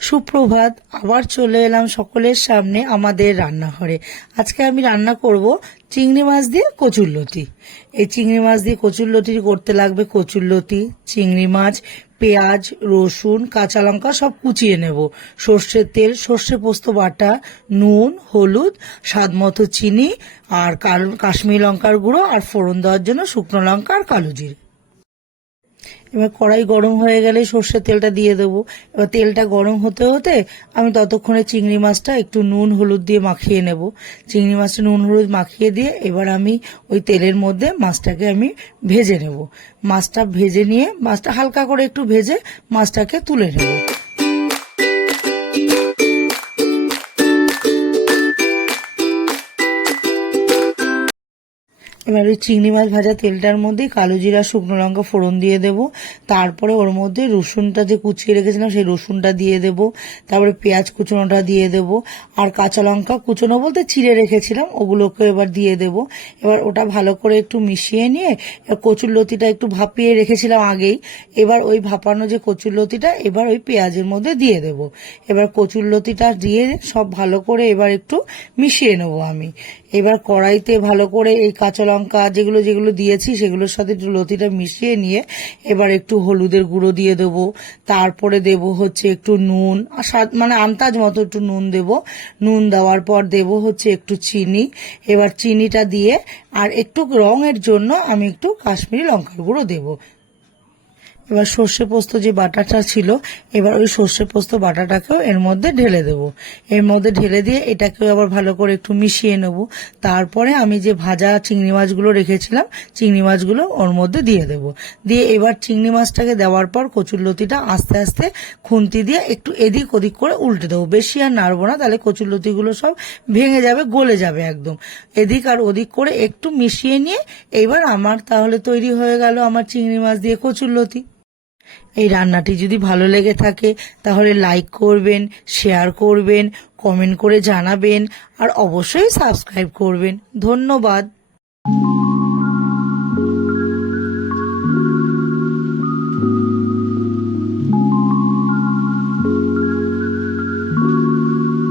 সুপ্রভাত। আবার চলে এলাম সকলের সামনে আমাদের রান্নাঘরে। আজকে আমি রান্না করব চিংড়ি মাছ দিয়ে কচুরলতি। এই চিংড়ি মাছ দিয়ে কচুরলতি করতে লাগবে কচুরলতি, চিংড়ি মাছ, পেঁয়াজ, রসুন, কাঁচা লঙ্কা সব কুচিয়ে নেব, সর্ষের তেল, সর্ষে পোস্ত বাটা, নুন, হলুদ, স্বাদ মতো চিনি, আর কাশ্মীরি লঙ্কার গুঁড়ো, আর ফোড়ন দেওয়ার জন্য শুকনো লঙ্কা আর কালো জিরে। এবার কড়াই গরম হয়ে গেলে সর্ষের তেলটা দিয়ে দেবো। এবার তেলটা গরম হতে হতে আমি ততক্ষণে চিংড়ি মাছটা একটু নুন হলুদ দিয়ে মাখিয়ে নেব। চিংড়ি মাছটা নুন হলুদ মাখিয়ে দিয়ে এবার আমি ওই তেলের মধ্যে মাছটাকে আমি ভেজে নেব। মাছটা ভেজে নিয়ে মাছটা হালকা করে একটু ভেজে মাছটাকে তুলে নেব। এবার ওই চিংড়ি মাছ ভাজা তেলটার মধ্যে কালো জিরা শুকনো লঙ্কা ফোড়ন দিয়ে দেব। তারপরে ওর মধ্যে রসুনটা যে কুচিয়ে রেখেছিলাম সেই রসুনটা দিয়ে দেব। তারপরে পেঁয়াজ কুচোনোটা দিয়ে দেব, আর কাঁচা লঙ্কা কুচোনো বলতে চিড়ে রেখেছিলাম ওগুলোকে এবার দিয়ে দেব। এবার ওটা ভালো করে একটু মিশিয়ে নিয়ে কচুরলতিটা একটু ভাপিয়ে রেখেছিলাম আগেই। এবার ওই ভাপানো যে কচুরলতিটা এবার ওই পেঁয়াজের মধ্যে দিয়ে দেব। এবার কচুরলতিটা দিয়ে সব ভালো করে এবার একটু মিশিয়ে নেব আমি। এবার কড়াইতে ভালো করে এই কাঁচা লঙ্কা যেগুলো যেগুলো দিয়েছি সেগুলোর সাথে একটু লতিটা মিশিয়ে নিয়ে এবার একটু হলুদের গুঁড়ো দিয়ে দেবো। তারপরে দেব হচ্ছে একটু নুন, আর স্বাদ মানে আন্দাজ মতো একটু নুন দেব। নুন দেওয়ার পর দেব হচ্ছে একটু চিনি। এবার চিনিটা দিয়ে আর একটু রঙের জন্য আমি একটু কাশ্মীরি লঙ্কার গুঁড়ো দেবো। এবার সর্ষে পোস্ত যে বাটাটা ছিল এবার ওই সর্ষে পোস্ত বাটাটাকেও এর মধ্যে ঢেলে দেব। এর মধ্যে ঢেলে দিয়ে এটাকেও আবার ভালো করে একটু মিশিয়ে নেব। তারপরে আমি যে ভাজা চিংড়ি মাছগুলো রেখেছিলাম চিংড়ি মাছগুলো ওর মধ্যে দিয়ে দেব। দিয়ে এবার চিংড়ি মাছটাকে দেওয়ার পর কচুরলতিটা আস্তে আস্তে খুন্তি দিয়ে একটু এদিক ওদিক করে উল্টে দেবো। বেশি আর নাড়বো না, তাহলে কচুরলতিগুলো সব ভেঙে যাবে, গলে যাবে একদম। এদিক আর ওদিক করে একটু মিশিয়ে নিয়ে এবার আমার তাহলে তৈরি হয়ে গেল আমার চিংড়ি মাছ দিয়ে কচুরলতি। এই রান্নাটি যদি ভালো লেগে থাকে তাহলে লাইক করবেন, শেয়ার করবেন, কমেন্ট করে জানাবেন, আর অবশ্যই সাবস্ক্রাইব করবেন। ধন্যবাদ।